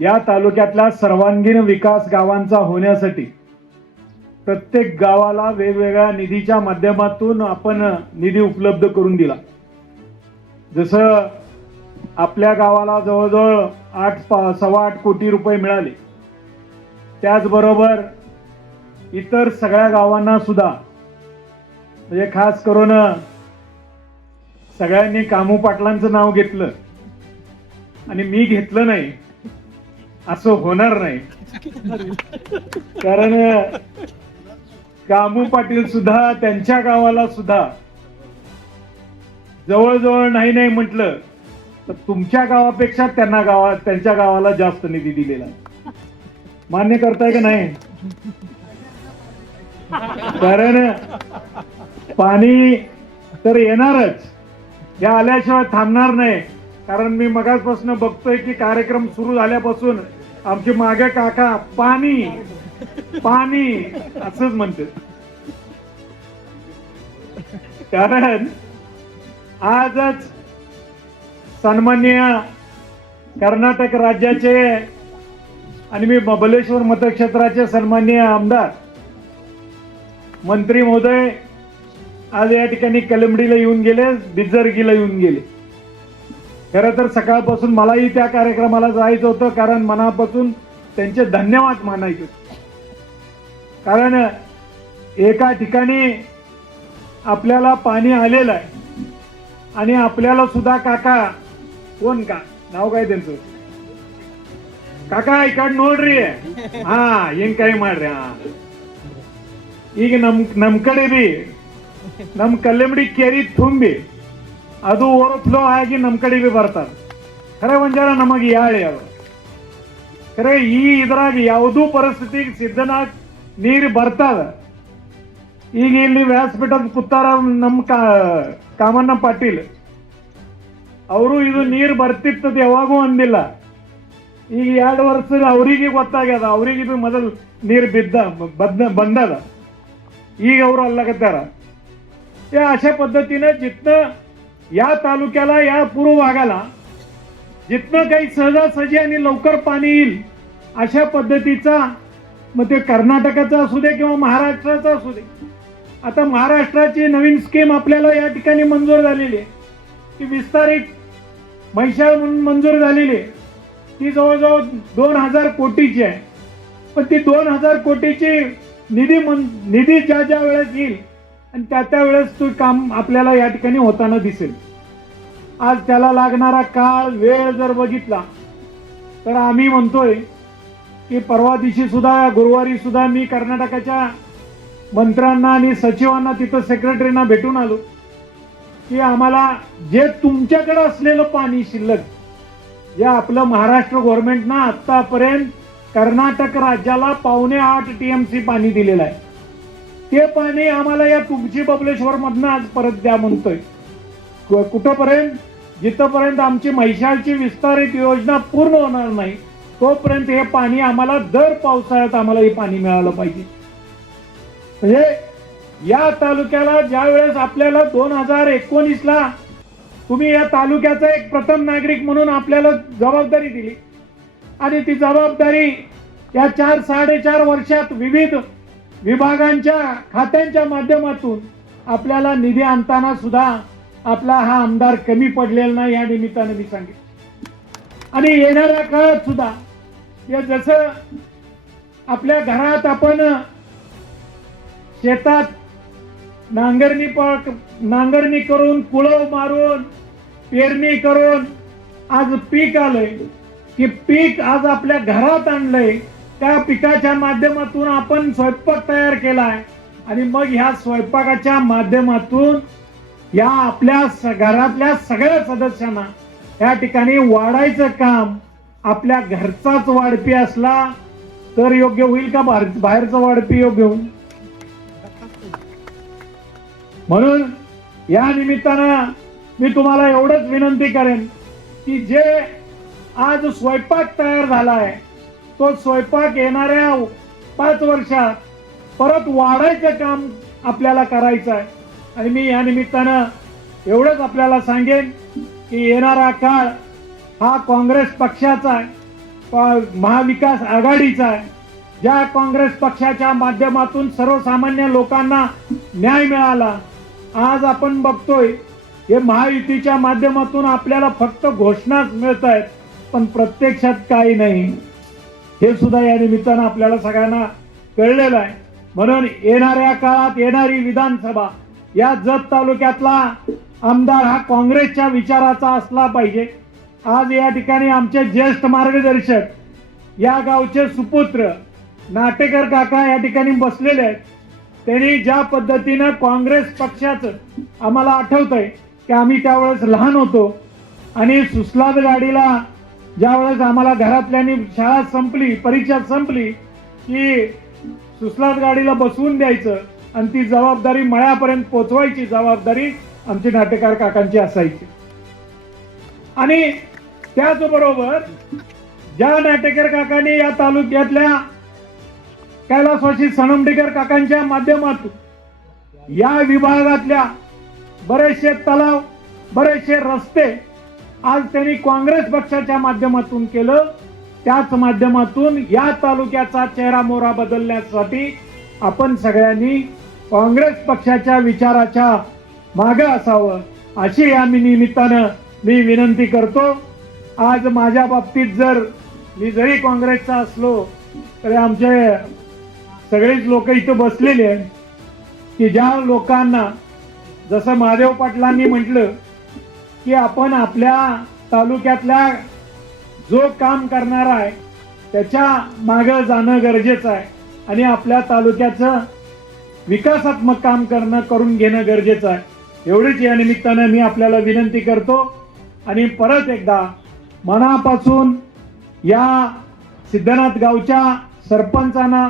या तालुक्यातला सर्वांगीण विकास गावांचा होण्यासाठी प्रत्येक गावाला वेगवेगळ्या निधीच्या माध्यमातून आपण निधी उपलब्ध करून दिला. जसं आपल्या गावाला जवळजवळ आठ पा- सव्वा आठ कोटी रुपये मिळाले. त्याचबरोबर इतर सगळ्या गावांना सुद्धा म्हणजे खास करून सगळ्यांनी कामू पाटलांचं नाव घेतलं. आणि मी घेतलं नाही. असं होणार नाही. कारण कामू पाटील सुद्धा त्यांच्या गावाला सुद्धा जवळजवळ नाही नाही म्हटलं तर तुमच्या गावापेक्षा त्यांना गावात त्यांच्या गावाला जास्त निधी दिलेला मान्य करताय का नाही? कारण पाणी तर येणारच. या आल्याशिवाय थांबणार नाही. कारण मी मगाचपासून बघतोय की कार्यक्रम सुरू झाल्यापासून आमचे मागे काका पाणी पाणी असंच म्हणते. कारण आजच सन्मान्य कर्नाटक राज्याचे आणि मी बबलेश्वर मतक्षेत्राचे सन्मान्य आमदार मंत्री महोदय आज या ठिकाणी कलमडीला येऊन गेले बिजरगीला येऊन गेले. खरं तर सकाळपासून मलाही त्या कार्यक्रमाला जायचं होतं कारण मनापासून त्यांचे धन्यवाद मानायचे होते. कारण एका ठिकाणी आपल्याला पाणी आलेलं आहे आणि आपल्याला सुद्धा काका कोण का नाव काय त्यांचं ಕಾಕಾ ಈ ಕಡೆ ನೋಡ್ರಿ ಹಾ ಹೆಂಗ್ ಕೈ ಮಾಡ್ರಿ ಹಾ ಈಗ ನಮ್ ನಮ್ ಕಡೆ ಬಿ ನಮ್ ಕಲ್ಲಂಬಡಿ ಕೆರಿ ತುಂಬಿ ಅದು ಓವರ್ಫ್ಲೋ ಆಗಿ ನಮ್ಮ ಕಡೆಗೆ ಬರ್ತಾರೆ ಖರೆ ಒಂಜಾರ ನಮಗೆ ಯಾಳೆ ಅದು. ಖರೆ ಈ ಇದ್ರಾಗ ಯಾವುದೂ ಪರಿಸ್ಥಿತಿಗೆ ಸಿದ್ಧನಾಗ ನೀರು ಬರ್ತದ. ಈಗ ಇಲ್ಲಿ ವ್ಯಾಸಪೀಠದ ಕುತ್ತಾರ ನಮ್ಮ ಕಾಮಣ್ಣ ಪಾಟೀಲ್. ಅವರು ಇದು ನೀರು ಬರ್ತಿತ್ತದ ಯಾವಾಗೂ ಅಂದಿಲ್ಲ. ಈಗ ಎರಡು ವರ್ಷ ಅವರಿಗೆ ಗೊತ್ತಾಗ್ಯದ, ಅವರಿಗೆ ಇದು ಮೊದಲು ನೀರು ಬಿದ್ದ ಬದ್ದ ಬಂದದ. ಈಗ ಅವರು ಅಲ್ಲಗತ್ತಾರ ಏ ಅಶಾ ಪದ್ಧತಿನ ಜಿತ್ತ या तालुक्याला या पूर्व भागाला जिथनं काही सहजासहजी आणि लवकर पाणी येईल अशा पद्धतीचा मग ते कर्नाटकाचा असू दे किंवा महाराष्ट्राचा असू दे. आता महाराष्ट्राची नवीन स्कीम आपल्याला या ठिकाणी मंजूर झालेली आहे. ती विस्तारित म्हैसाळ म्हणून मंजूर झालेली आहे. ती जवळजवळ दोन हजार कोटीची आहे. पण ती दोन हजार कोटीची निधी मन- निधी ज्या ज्या वेळेस येईल आणि त्या त्या वेळेस तो काम आपल्याला या ठिकाणी होताना दिसेल. आज त्याला लागणारा काळ वेळ जर बघितला तर आम्ही म्हणतोय की परवा दिवशी सुद्धा गुरुवारी सुद्धा मी कर्नाटकाच्या मंत्र्यांना आणि सचिवांना तिथं सेक्रेटरीना भेटून आलो की आम्हाला जे तुमच्याकडे असलेलं पाणी शिल्लक जे आपलं महाराष्ट्र गव्हर्नमेंटनं आतापर्यंत कर्नाटक राज्याला पावणे आठ टीएमसी पाणी दिलेलं आहे. ते पाणी आम्हाला या तुमची बबलेश्वर मधनं आज परत द्या म्हणतोय. कुठंपर्यंत? जिथपर्यंत आमची म्हैसाळची विस्तारित योजना पूर्ण होणार नाही तोपर्यंत हे पाणी आम्हाला दर पावसाळ्यात आम्हाला हे पाणी मिळालं पाहिजे. म्हणजे या तालुक्याला ज्या वेळेस आपल्याला दोन हजार एकोणीसला तुम्ही या तालुक्याचा एक प्रथम नागरिक म्हणून आपल्याला जबाबदारी दिली. आणि ती जबाबदारी या चार साडेचार वर्षात विविध विभागांच्या खात्यांच्या माध्यमातून आपल्याला निधी आणताना सुद्धा आपला हा आमदार कमी पडलेला नाही या निमित्तानं मी सांगेन. आणि येणाऱ्या काळात सुद्धा या जसं आपल्या घरात आपण शेतात नांगरणी प- नांगरणी करून कुळव मारून पेरणी करून आज पीक आलंय की पीक आज आपल्या घरात आणलंय त्या पिकाच्या माध्यमातून आपण स्वयंपाक तयार केलाय. आणि मग ह्या स्वयंपाकाच्या माध्यमातून या आपल्या स- घरातल्या सगळ्या सदस्यांना या ठिकाणी वाढायचं काम आपल्या घरचाच वाढपी असला तर योग्य होईल का? बाहेर- बाहेरचं वाढपी योग्य होईल? म्हणून या निमित्तानं मी तुम्हाला एवढंच विनंती करेन की जे आज स्वयंपाक तयार झाला आहे तो स्वयंपाक येणाऱ्या पाच वर्षात परत वाढायचं काम आपल्याला करायचं आहे. आणि मी या निमित्तानं एवढंच आपल्याला सांगेन की येणारा काळ हा काँग्रेस पक्षाचा आहे महाविकास आघाडीचा आहे. ज्या काँग्रेस पक्षाच्या माध्यमातून सर्वसामान्य लोकांना न्याय मिळाला आज आपण बघतोय हे महायुतीच्या माध्यमातून आपल्याला फक्त घोषणाच मिळत आहेत पण प्रत्यक्षात काही नाही. हे सुद्धा या निमित्तानं आपल्याला सगळ्यांना कळलेलं आहे. म्हणून येणाऱ्या काळात येणारी विधानसभा या जत तालुक्यातला आमदार हा काँग्रेसच्या विचाराचा असला पाहिजे. आज या ठिकाणी आमचे ज्येष्ठ मार्गदर्शक या गावचे सुपुत्र नाटेकर काका या ठिकाणी बसलेले आहेत. त्यांनी ज्या पद्धतीनं काँग्रेस पक्षाचं आम्हाला आठवतंय की आम्ही त्यावेळेस लहान होतो आणि सुस्लाद गाडीला ज्यावेळेस आम्हाला घरातल्यानी शाळा संपली परीक्षा संपली की सुसलात गाडीला बसवून द्यायचं आणि ती जबाबदारी मळ्यापर्यंत पोचवायची जबाबदारी आमची नाटेकार काकांची असायची. आणि त्याचबरोबर ज्या नाटेकर काकांनी या तालुक्यातल्या कैलासवाशी सनमडेकर काकांच्या माध्यमातून या विभागातल्या बरेचसे तलाव बरेचसे रस्ते आज त्यांनी काँग्रेस पक्षाच्या माध्यमातून केलं. त्याच माध्यमातून या तालुक्याचा चेहरा मोहरा बदलण्यासाठी आपण सगळ्यांनी काँग्रेस पक्षाच्या विचाराच्या मागे असावं अशी या मी निमित्तानं मी विनंती करतो. आज माझ्या बाबतीत जर मी जरी काँग्रेसचा असलो तरी आमचे सगळेच लोक इथं बसलेले आहेत की ज्या लोकांना जसं महादेव पाटलांनी म्हटलं की आपण आपल्या तालुक्यातल्या जो काम करणार आहे त्याच्या मागं जाणं गरजेचं आहे. आणि आपल्या तालुक्याचं विकासात्मक काम करणं करून घेणं गरजेचं आहे. एवढीच या निमित्तानं मी आपल्याला विनंती करतो. आणि परत एकदा मनापासून या सिद्धनाथ गावच्या सरपंचांना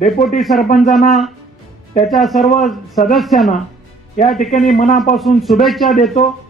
डेप्युटी सरपंचांना त्याच्या सर्व सदस्यांना या ठिकाणी मनापासून शुभेच्छा देतो.